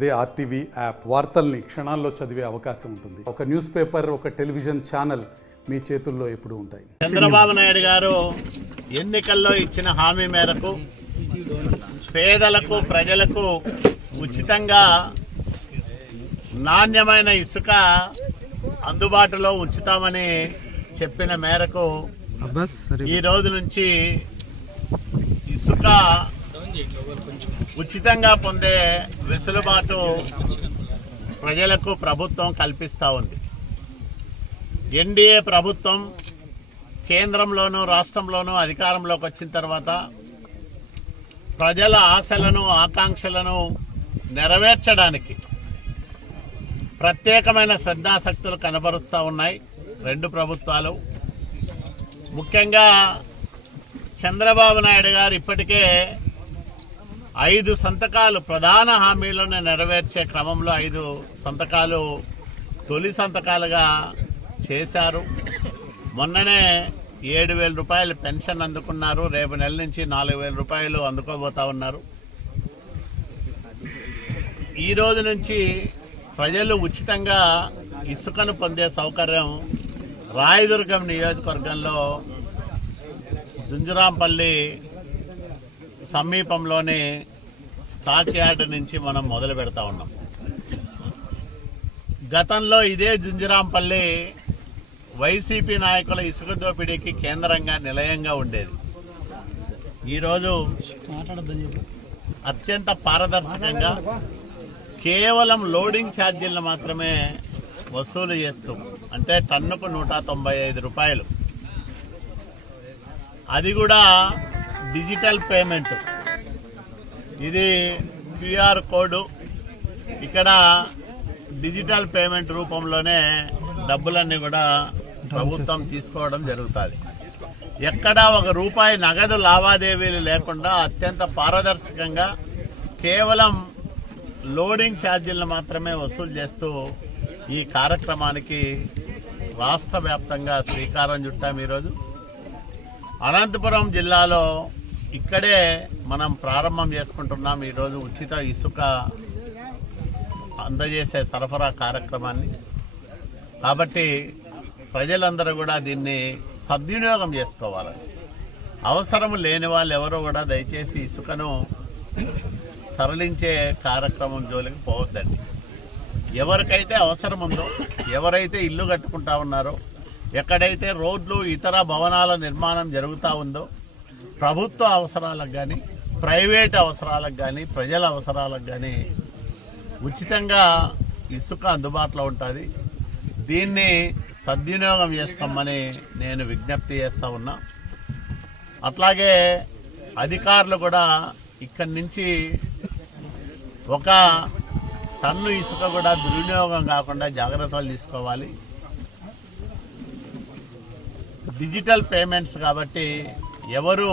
అదే RTV app వార్తల్ని క్షణాల్లో చదివే అవకాశం ఉంటుంది. ఒక న్యూస్ పేపర్, ఒక టెలివిజన్ ఛానల్ మీ చేతుల్లో ఎప్పుడూ ఉంటాయి. చంద్రబాబు నాయుడు గారు ఎన్నికల్లో ఇచ్చిన హామీ మేరకు పేదలకు, ప్రజలకు ఉచితంగా నాణ్యమైన ఇసుక అందుబాటులో ఉంచుతామని చెప్పిన మేరకు ఈ రోజు నుంచి ఇసుక ఉచితంగా పొందే వెసులుబాటు ప్రజలకు ప్రభుత్వం కల్పిస్తూ ఉంది. ఎన్డీఏ ప్రభుత్వం కేంద్రంలోనూ రాష్ట్రంలోనూ అధికారంలోకి వచ్చిన తర్వాత ప్రజల ఆశలను, ఆకాంక్షలను నెరవేర్చడానికి ప్రత్యేకమైన శ్రద్ధాశక్తులు కనబరుస్తూ ఉన్నాయి రెండు ప్రభుత్వాలు. ముఖ్యంగా చంద్రబాబు నాయుడు గారు ఇప్పటికే 5 సంతకాలు ప్రధాన హామీలను నెరవేర్చే క్రమంలో 5 సంతకాలు తొలి సంతకాలుగా చేశారు. మొన్ననే 7,000 రూపాయలు పెన్షన్ అందుకున్నారు. రేపు నెల నుంచి 4,000 రూపాయలు అందుకోబోతా ఉన్నారు. ఈ రోజు నుంచి ప్రజలు ఉచితంగా ఇసుకను పొందే సౌకర్యం రాయదుర్గం నియోజకవర్గంలో జుంజురాంపల్లి సమీపంలోని స్టాక్ యార్డ్ నుంచి మనం మొదలు పెడతా ఉన్నాం. గతంలో ఇదే జుంజురాంపల్లి వైసీపీ నాయకుల ఇసుక దోపిడీకి కేంద్రంగా, నిలయంగా ఉండేది. ఈరోజు అత్యంత పారదర్శకంగా కేవలం లోడింగ్ ఛార్జీలను మాత్రమే వసూలు చేస్తూ, అంటే టన్నుకు 195 రూపాయలు, అది కూడా డిజిటల్ పేమెంట్. ఇది క్యూఆర్ కోడ్. ఇక్కడ డిజిటల్ పేమెంట్ రూపంలోనే డబ్బులన్నీ కూడా ప్రభుత్వం తీసుకోవడం జరుగుతుంది. ఎక్కడా ₹1 నగదు లావాదేవీలు లేకుండా అత్యంత పారదర్శకంగా కేవలం లోడింగ్ ఛార్జీలను మాత్రమే వసూలు చేస్తూ ఈ కార్యక్రమానికి రాష్ట్ర వ్యాప్తంగా శ్రీకారం చుట్టాం. ఈరోజు అనంతపురం జిల్లాలో ఇక్కడే మనం ప్రారంభం చేసుకుంటున్నాం. ఈరోజు ఉచిత ఇసుక అందజేసే సరఫరా కార్యక్రమాన్ని. కాబట్టి ప్రజలందరూ కూడా దీన్ని సద్వినియోగం చేసుకోవాలి. అవసరం లేని వాళ్ళు ఎవరో కూడా దయచేసి ఇసుకను తరలించే కార్యక్రమం జోలికి పోవద్దండి. ఎవరికైతే అవసరం ఉందో, ఎవరైతే ఇల్లు కట్టుకుంటా ఉన్నారో, ఎక్కడైతే రోడ్లు, ఇతర భవనాల నిర్మాణం జరుగుతూ ఉందో, ప్రభుత్వ అవసరాలకు కానీ, ప్రైవేట్ అవసరాలకు కానీ, ప్రజల అవసరాలకు కానీ ఉచితంగా ఇసుక అందుబాటులో ఉంటుంది. దీన్ని సద్వినియోగం చేసుకోమని నేను విజ్ఞప్తి చేస్తూ ఉన్నా. అట్లాగే అధికారులు కూడా ఇక్కడి నుంచి 1 టన్ను ఇసుక కూడా దుర్వినియోగం కాకుండా జాగ్రత్తలు తీసుకోవాలి. డిజిటల్ పేమెంట్స్ కాబట్టి ఎవరు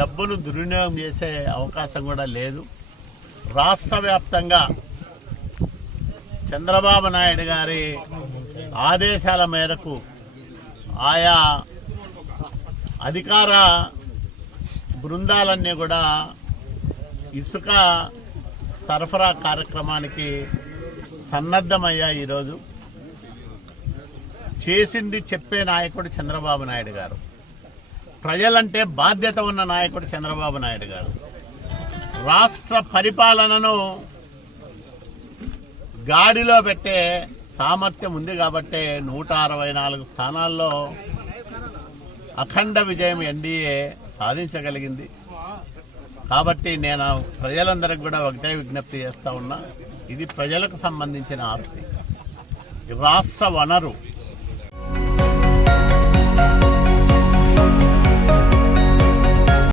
డబ్బును దుర్వినియోగం చేసే అవకాశం కూడా లేదు. రాష్ట్ర వ్యాప్తంగా చంద్రబాబు నాయుడు గారి ఆదేశాల మేరకు ఆయా అధికార బృందాలన్నీ కూడా ఇసుక సరఫరా కార్యక్రమానికి సన్నద్ధమయ్యాయి. ఈరోజు చేసింది చెప్పే నాయకుడు చంద్రబాబు నాయుడు గారు. ప్రజలంటే బాధ్యత ఉన్న నాయకుడు చంద్రబాబు నాయుడు గారు. రాష్ట్ర పరిపాలనను గాడిలో పెట్టే సామర్థ్యం ఉంది కాబట్టి 164 స్థానాల్లో అఖండ విజయం ఎన్డీఏ సాధించగలిగింది. కాబట్టి నేను ప్రజలందరికీ కూడా ఒకటే విజ్ఞప్తి చేస్తా ఉన్నా, ఇది ప్రజలకు సంబంధించిన ఆస్తి, రాష్ట్ర వనరు.